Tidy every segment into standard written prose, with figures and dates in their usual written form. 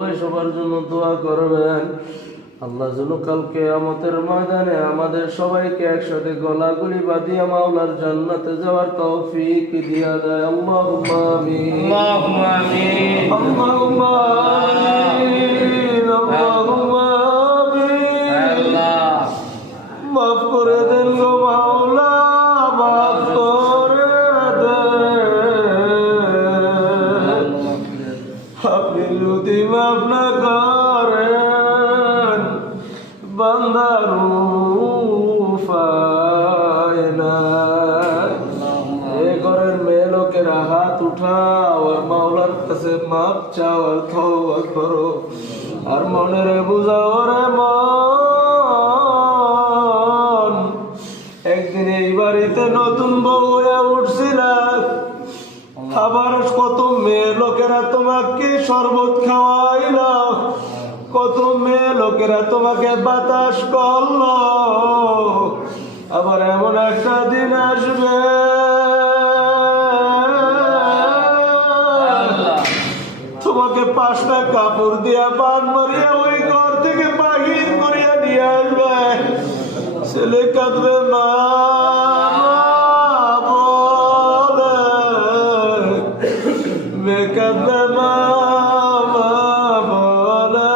সবার জন্য দোয়া করবেন। আল্লাহ যেন কাল কিয়ামতের ময়দানে আমাদের সবাইকে একসাথে গলাগলি বাঁধিয়া মাওলার জান্নাতে যাওয়ার তৌফিক দিয়া দেয়। আল্লাহুম্মা আমিন, আল্লাহুম্মা আমিন, আল্লাহুম্মা আমিন, আল্লাহুম্মা আমিন। আল্লাহ মাফ করে দেন গো মাওলা, মাফ করে দেন। আপনি যদি মাফ না করেন বান্দার উপায় নাই। এ ঘরের মেয়ে লোকেরা হাত উঠাও আর মাওলার কাছে মাপ চাও আর তওবা করো আর মনের বুঝাও রে মন। একদিন এই বাড়িতে নতুন বউ হয়ে উঠছিলাম, আবার কত মেয়ে লোকেরা তোমাকে শরবত খাওয়াইল, কত মেয়ে লোকেরা তোমাকে বাতাস করলো। আবার এমন একটা দিন আসবে তোমাকে 5টা কাপড় দিয়া পান মারিয়া ওই ঘর থেকে বাহির করিয়া নিয়ে আসবে। ছেলে কাঁদবে মা কাঁদবে মা বলে।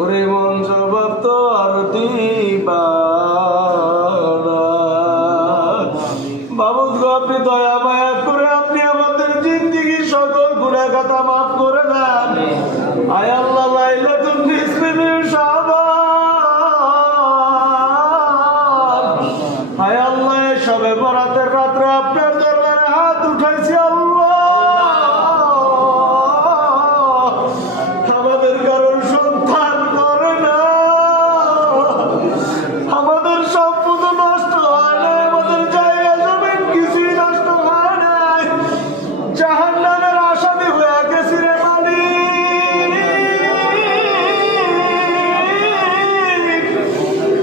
ওরে মন জবাব তো আর দিবা না। বাবু আপনি দয়া মায়া করে আপনি আমাদের জিন্দিগি সকল গুনাহ খাতা মাফ করে দেন। আয় আল্লাহ লাইলাতুল নিসফির শাবান, আয় আল্লাহ সবে বরাতের রাত্রে আপনার দরবারে হাত উঠাইছি আল্লাহ। আমাদের কারোর সন্তান করে না, আমাদের সম্পদ নষ্ট হয় না, আমাদের জায়গা জমিন কিছুই নষ্ট হয় না। জাহান্নামের আসামি হয়ে গেছি রে মালিক।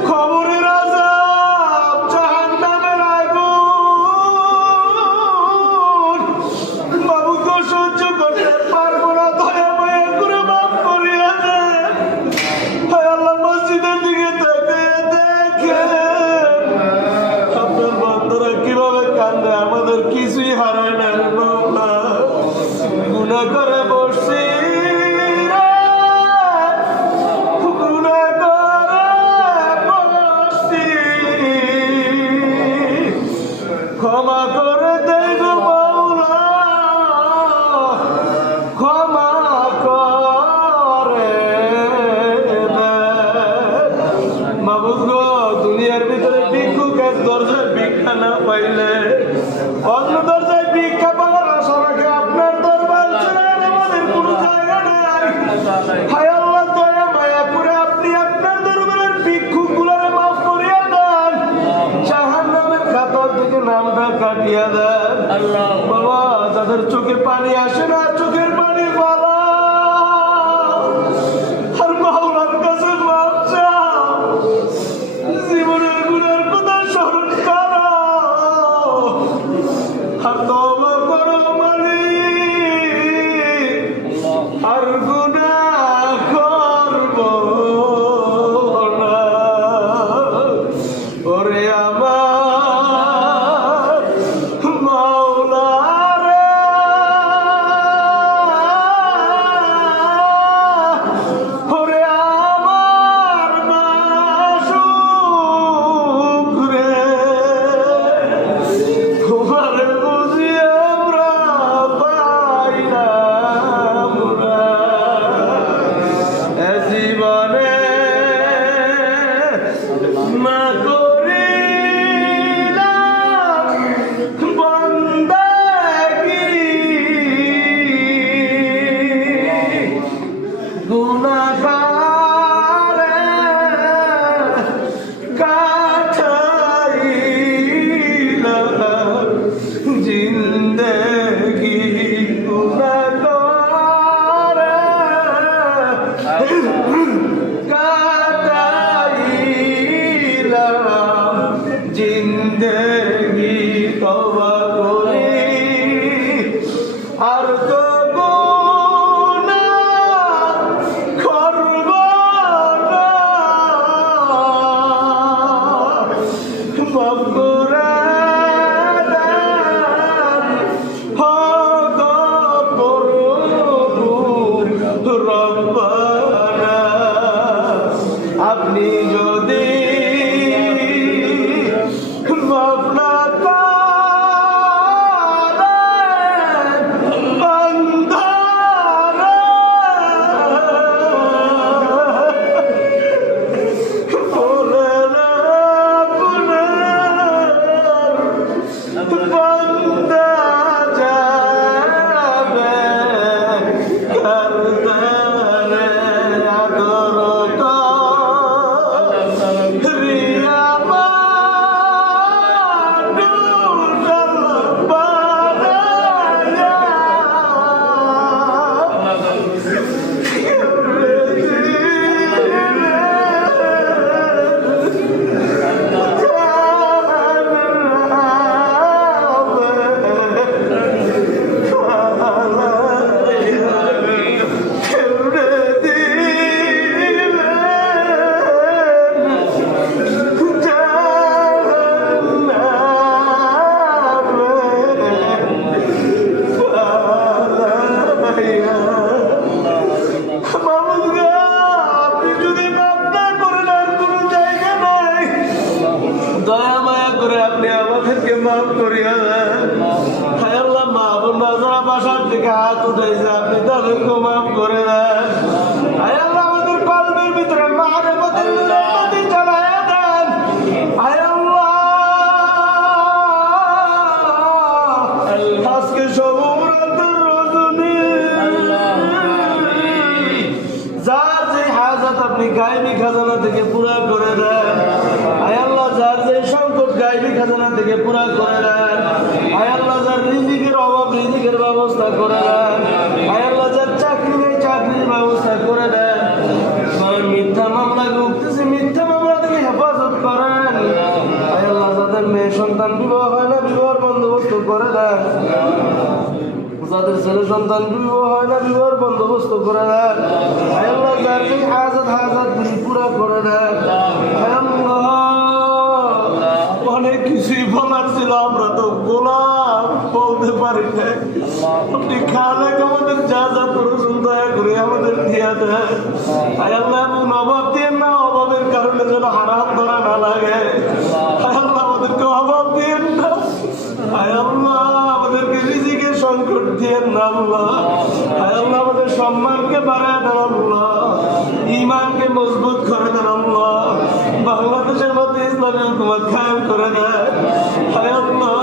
খবরের আযাব, জাহান্নামের আগুন, বাবু তো সহ্য করতে পারবো না, দয়া মায়া করে মাফ করিয়া দেন। হায় আল্লাহ মসজিদের দিকে তাকিয়ে দেখেন আপনার বান্দারা কিভাবে কান্দে, আমাদের কিছুই হারায় না রে মাওলা। গুনাহ করে বসছি রে, গুনাহ করে বসছি, ক্ষমা করে দেই গো মাওলা, ক্ষমা করে দেন। মাবুদ গো, দুনিয়ার ভিতরে ভিক্ষুক এক দরজায় ভিক্ষা না পাইলে অন্য দরজায় ভিক্ষা পাওয়ার আশা রাখে আপনার দরবার ছাড়া আমাদের কোনো জায়গা নাই। হায় আল্লাহ দয়া মায়া করে আপনি আপনার দরবারের ভিক্ষুক গুলারে মাফ করিয়া দেন, জাহান্নামের খাতার থেকে নামটা কাটিয়া দেন। আল্লাহ বাবা যাদের চোখে পানি আসে না, চোখের পানি ফালা আর মাওলার কাছে মাপ চাও। জীবনের গুণের কথা স্মরণ করো আর তওবা করো মালিক, আর গুনাহ করব না। ওরে আমার মাওলা রে, ওরে আমার মাশউক রে, তোমারে বুঝি আমরা পাইলাম না। এ জীবনে মা করিলাম বন্দেগী, গুনাহগারে কাটাইলাম জিন্দেগি, গুনাহগারে কাটাইলাম জিন্দেগি। তওবা করি আর তো দিকে হাত উঠাইছে, আপনি তাদেরকে মাফ করে দেন। আয় আল্লাহ, আমাদের কলবের ভিতরে মারিফতের নূর জ্বালায়া দেন। আয় আল্লাহ, আজকে সবরাতের রজনী, যার যে হাজাত আপনি গায়বী খাজানা থেকে পুরা করে দেন। আয় আল্লাহ, যার যে সংকট গায়বী খাজানা থেকে পুরা করে দেন। আয় আল্লাহ, যার রিজিকের অভাব রিজিকের ব্যবস্থা করে দেন। আয় আল্লাহ, যার চাকরি নেই চাকরির ব্যবস্থা করে দেন। মিথ্যা মামলা উঠতেছে, মিথ্যা মামলা থেকে হেফাজত করেন। আয় আল্লাহ, যাদের মেয়ে সন্তান বিবাহ হয় না বিবাহের বন্দোবস্ত করে দেন। যাদের ছেলে সন্তান বিবাহ হয় না বিবাহের বন্দোবস্ত করে দেন। আয় আল্লাহ, যার যে হাজাত গুলি পুরা করে দেন। আয় আল্লাহ, অনেক কিছুই বলার ছিল, আমরা তো গোলাম বলতে পারি না। আপনি খালেক আমাদের যা যা প্রয়োজন দয়া করে আমাদের দিয়া দেন। আয় আল্লাহ, এমন অভাব দিয়ে না, অভাবের কারণে যেন হারাম ধরা না লাগে। আয় আল্লাহ, আমাদেরকে অভাব দিয়ে না। আয় আল্লাহ, আমাদেরকে রিজিকের সংকট দিয়ে না আল্লাহ। আয় আল্লাহ, আমাদের সম্মানকে বাড়ায় দেন আল্লাহ, ঈমানকে মজবুত করে দেন আল্লাহ, বাংলাদেশের মধ্যে ইসলামী হুকুমত কায়েম করে দেন। আয় আল্লাহ,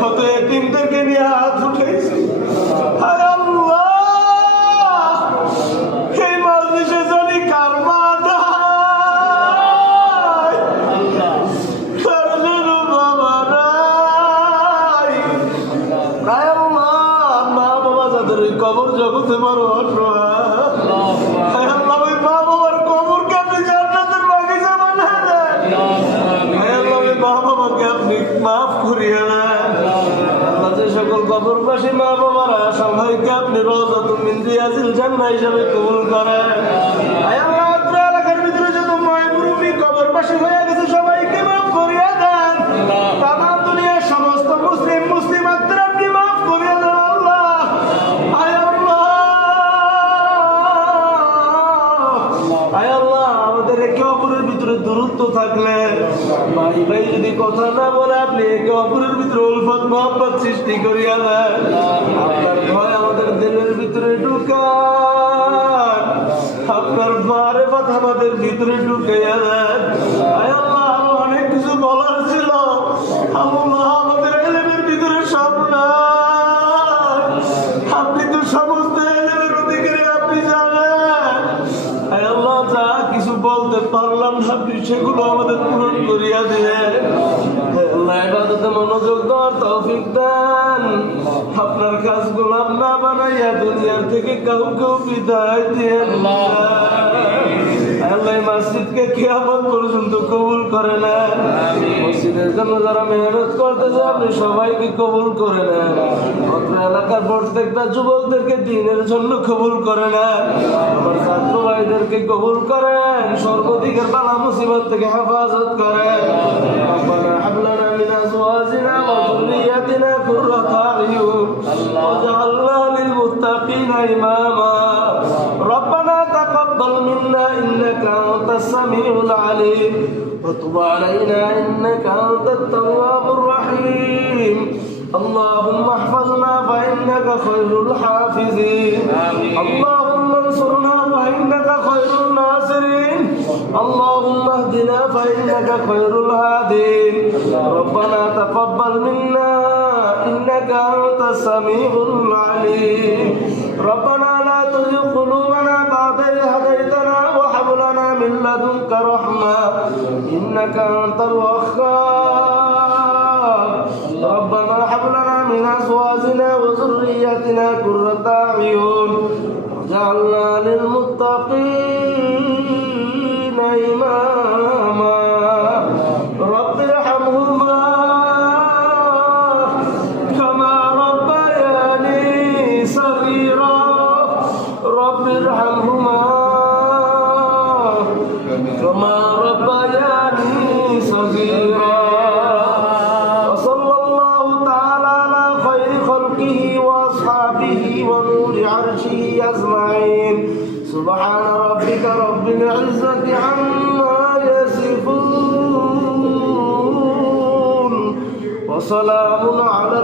কত এতিমদেরকে নিয়ে হাত উঠেছি। আয় আল্লাহ, এই মজলিসে জানি কার মা নাই, কার যেন বাবা নাই। আয় আল্লাহ, মা বাবা যাদের ওই কবর জগতে বড় অসহায়, আয় আল্লাহ, ওই মা বাবার কবরকে আপনি জান্নাতের বাগিচা বানায় দেন। আয় আল্লাহ, ওই মা বাবাকে আপনি মাফ করিয়ে দেন। আল্লাহ, যে সকল কবরবাসী মা বাবারা সবাইকে আপনি রওজাতুল মিন রিয়াজিল জান্নাহ হিসাবে কবুল করেন। আয় আল্লাহ, আপনার এলাকার ভিতরে যত মুরব্বি কবরবাসী হয়ে গেছে সবাইকে মাফ করিয়ে দেন। তামাম দুনিয়ার সমস্ত মুসলিমাতদের আপনি মাফ করিয়ে দেন আল্লাহ। আয় আল্লাহ, আয় আল্লাহ, আমাদের একে অপরের ভিতরে দূরত্ব থাকলে, ভাই ভাই যদি কথা না বলে আপনি একে অপরের ভিতরে উলফত মহব্বত সৃষ্টি করিয়া দেন। আপনার ভয় আমাদের দিলের ভিতরে ঢুকান, আপনার মারিফত আমাদের ভিতরে ঢুকাইয়া দেন। আয় আল্লাহ, আরো অনেক কিছু বলার ছিল, আল্লাহ, আমাদের ইলমের ভিতরে সব নাই। আপনি তো সমস্ত ইলমের অধিকারী, আপনি জানেন। আয় আল্লাহ, যা কিছু বলতে পারলাম না আপনি সেগুলো আমাদের পূরণ করিয়া দিলেন। আল্লাহ, ইবাদতে মনোযোগ দেওয়ার তৌফিক দেন। আপনার কাজগুলো না বানাইয়া দুনিয়ার থেকে কাউকেও বিদায় দিয়েন না। আল্লাহ, মসজিদকে কিয়ামত পর্যন্ত কবুল করে নেন। মসজিদের জন্য যারা মেহনত করতেছে আপনি সবাইকে কবুল করে নেন। অত্র এলাকার প্রত্যেকটা যুবকদেরকে দ্বীনের জন্য কবুল করে নেন। আমার ছাত্র ভাইদেরকে কবুল করেন, সর্বদিকের বালা মুসিবত থেকে হেফাজত করেন। রব্বানা হাব লানা মিন আজওয়াজিনা ওয়া যুররিয়াতিনা কুররাতা আ'য়ুন ওয়াজআলনা লিল মুত্তাকিনা ইমামা। রব্বানা তাকাব্বাল মিন্না ইন্নাকা আনতাস সামিউল আলিম وتب علينا إنك أنت التواب الرحيم. اللهم احفظنا فإنك خير الحافظين. اللهم انصرنا فإنك خير الناصرين. اللهم اهدنا فإنك خير الهادين. ربنا تقبل منا إنك أنت السميع العليم. ربنا لا تزغ قلوبنا بعد إذ هديتنا وهب لنا من لدنك رحمة إنك أنت الوهاب. ربنا هب لنا من أزواجنا وذرياتنا قرة أعين واجعلنا للمتقين إماما. رب ارحمهما كما ربياني صغيرا. رب ارحمهما كما ربياني صغيرا. وصلى الله تعالى على خير خلقه وأصحابه ونور عرشه أجمعين. سبحان ربك رب العزة عما يصفون وسلام على